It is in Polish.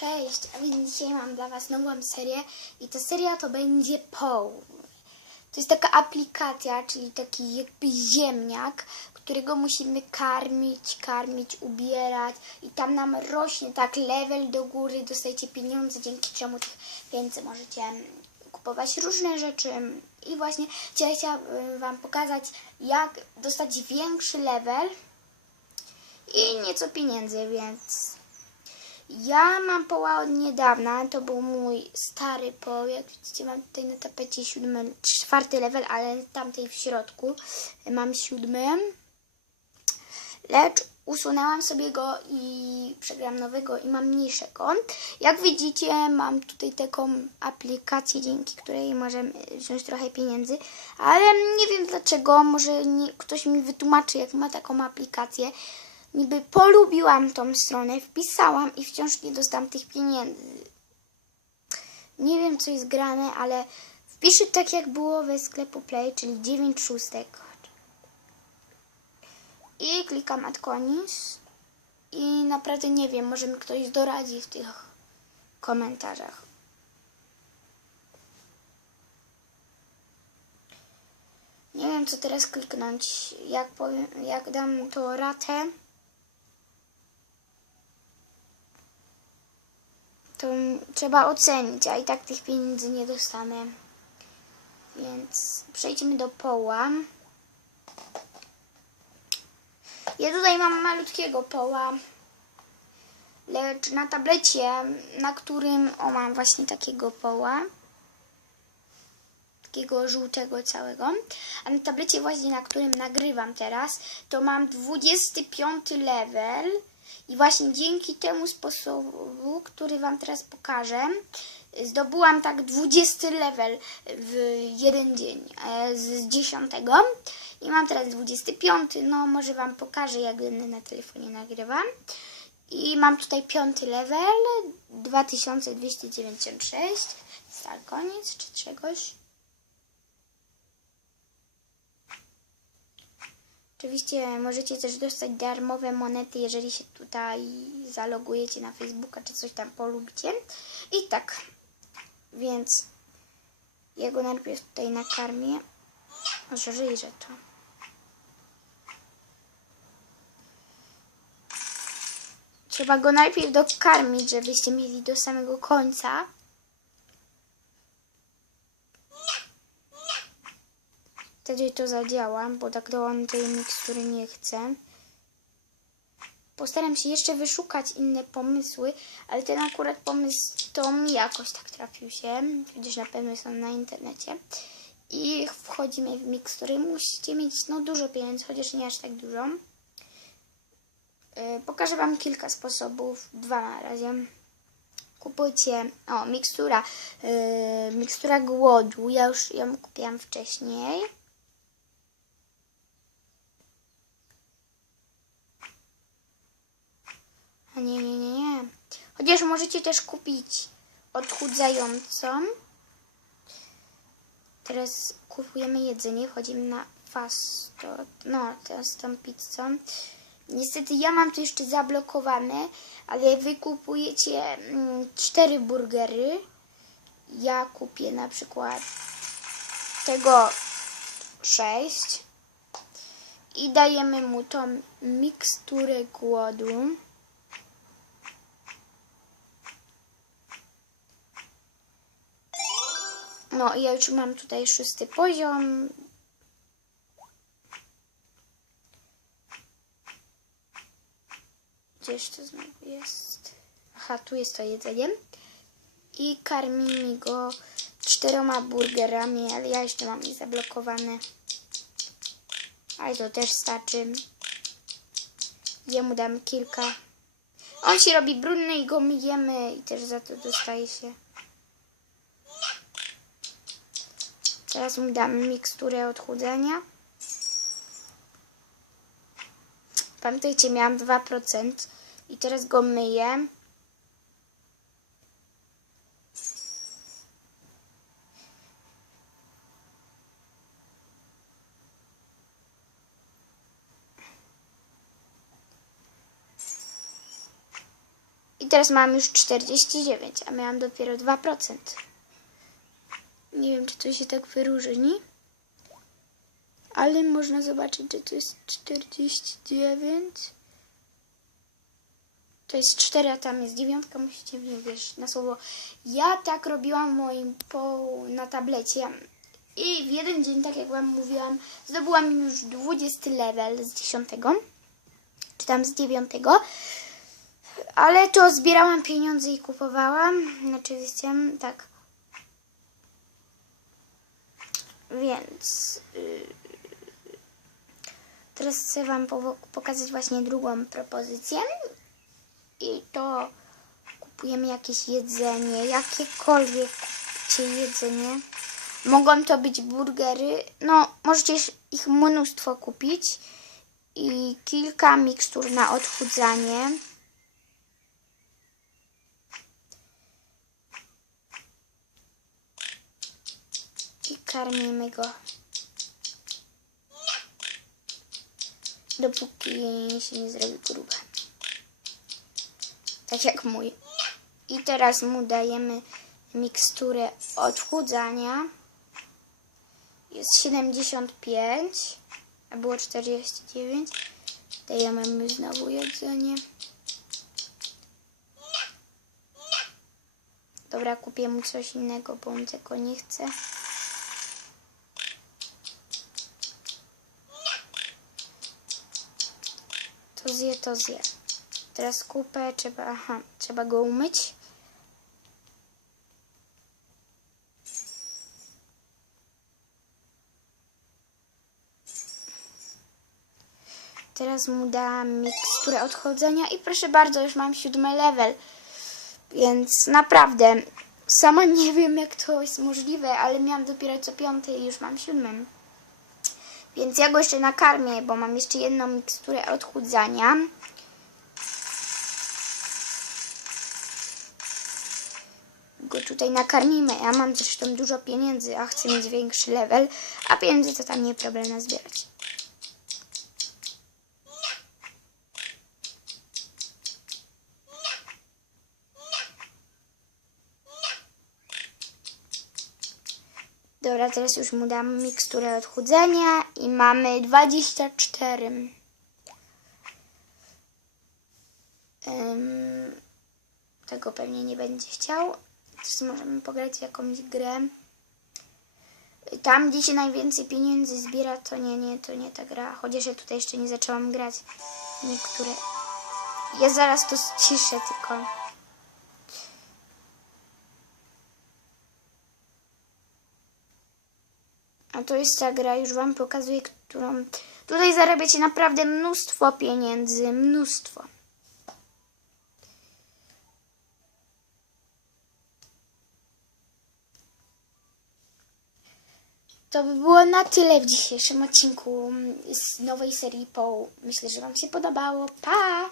Cześć, a więc dzisiaj mam dla Was nową serię i ta seria to będzie POW. To jest taka aplikacja, czyli taki jakby ziemniak, którego musimy karmić, karmić, ubierać i tam nam rośnie tak level do góry, dostajecie pieniądze, dzięki czemu pieniędzy możecie kupować różne rzeczy. I właśnie dzisiaj chciałabym Wam pokazać, jak dostać większy level i nieco pieniędzy, więc ja mam poła od niedawna, to był mój stary poł, jak widzicie mam tutaj na tapecie siódmy, czwarty level, ale tamtej w środku mam siódmy. Lecz usunęłam sobie go i przegram nowego i mam mniejszego. Jak widzicie mam tutaj taką aplikację, dzięki której możemy wziąć trochę pieniędzy, ale nie wiem dlaczego, może nie, ktoś mi wytłumaczy jak ma taką aplikację. Niby polubiłam tą stronę, wpisałam i wciąż nie dostałam tych pieniędzy. Nie wiem, co jest grane, ale wpiszę tak, jak było we sklepu Play, czyli 9 szóstek. I klikam Add Coins. I naprawdę nie wiem, może mi ktoś doradzi w tych komentarzach. Nie wiem, co teraz kliknąć. Jak, powiem, jak dam to ratę, to trzeba ocenić, a i tak tych pieniędzy nie dostanę. Więc przejdźmy do poła. Ja tutaj mam malutkiego poła, lecz na tablecie, na którym, o mam właśnie takiego poła, takiego żółtego całego, a na tablecie właśnie, na którym nagrywam teraz, to mam 25 level i właśnie dzięki temu sposobu, który Wam teraz pokażę, zdobyłam tak 20 level w jeden dzień e, z 10 i mam teraz 25, no może Wam pokażę jak na telefonie nagrywam. I mam tutaj piąty level, 2296, stal koniec czy czegoś. Oczywiście możecie też dostać darmowe monety, jeżeli się tutaj zalogujecie na Facebooka czy coś tam polubicie. I tak, więc ja go najpierw tutaj nakarmię. Może że to. Trzeba go najpierw dokarmić, żebyście mieli do samego końca. Wtedy to zadziała, bo tak on tej mikstury nie chce. Postaram się jeszcze wyszukać inne pomysły, ale ten akurat pomysł to mi jakoś tak trafił się, chociaż na pewno są na internecie. I wchodzimy w mikstury. Musicie mieć no, dużo pieniędzy, chociaż nie aż tak dużo. Yy, pokażę Wam kilka sposobów, dwa na razie. Kupujcie, o, mikstura, yy, mikstura głodu, ja już ją kupiłam wcześniej. A nie, nie, nie, nie. Chociaż możecie też kupić odchudzającą. Teraz kupujemy jedzenie, wchodzimy na fast no, teraz tą pizzą. Niestety ja mam to jeszcze zablokowane, ale wy kupujecie mm, cztery burgery. Ja kupię na przykład tego sześć i dajemy mu tą miksturę głodu. No i ja już mam tutaj szósty poziom. Gdzież to znowu jest? Aha, tu jest to jedzenie. I karmimy go czteroma burgerami, ale ja jeszcze mam je zablokowane. Ale to też starczy. Jemu dam kilka. On się robi brudny i go myjemy i też za to dostaje się. Teraz mu dam miksturę odchudzania. Pamiętajcie, miałam 2% i teraz go myję. I teraz mam już 49, a miałam dopiero 2%. Nie wiem, czy to się tak wyróżni. Ale można zobaczyć, że to jest 49. To jest 4, a tam jest dziewiątka. Musicie mnie wierzyć na słowo. Ja tak robiłam moim po, na tablecie. I w jeden dzień, tak jak wam mówiłam, zdobyłam już 20 level z 10. Czy tam z 9. Ale to zbierałam pieniądze i kupowałam. Oczywiście, tak. Więc y, teraz chcę Wam pokazać właśnie drugą propozycję. I to kupujemy jakieś jedzenie, jakiekolwiek kupcie jedzenie. Mogą to być burgery. No, możecie ich mnóstwo kupić. I kilka mikstur na odchudzanie. I karmimy go. Dopóki się nie zrobi grube. Tak jak mój. I teraz mu dajemy miksturę odchudzania. Jest 75, a było 49. Dajemy mu znowu jedzenie. Dobra, kupię mu coś innego, bo on tego nie chce. To zje, to zje. Teraz kupę, trzeba, aha, trzeba go umyć. Teraz mu dam miksturę odchodzenia i proszę bardzo, już mam siódmy level. Więc naprawdę, sama nie wiem jak to jest możliwe, ale miałam dopiero co piąty i już mam siódmym. Więc ja go jeszcze nakarmię, bo mam jeszcze jedną miksturę odchudzania. Go tutaj nakarmimy. Ja mam zresztą dużo pieniędzy, a chcę mieć większy level, a pieniędzy to tam nie problem nazbierać. Dobra, teraz już mu dam miksturę odchudzenia i mamy 24. Ym, tego pewnie nie będzie chciał. Teraz możemy pograć w jakąś grę. Tam, gdzie się najwięcej pieniędzy zbiera, to nie, nie, to nie ta gra. Chociaż ja tutaj jeszcze nie zaczęłam grać. Niektóre. Ja zaraz to ściszę tylko. A to jest ta gra, już Wam pokazuję, którą... Tutaj zarabiacie naprawdę mnóstwo pieniędzy, mnóstwo. To by było na tyle w dzisiejszym odcinku z nowej serii Poł. Myślę, że Wam się podobało. Pa!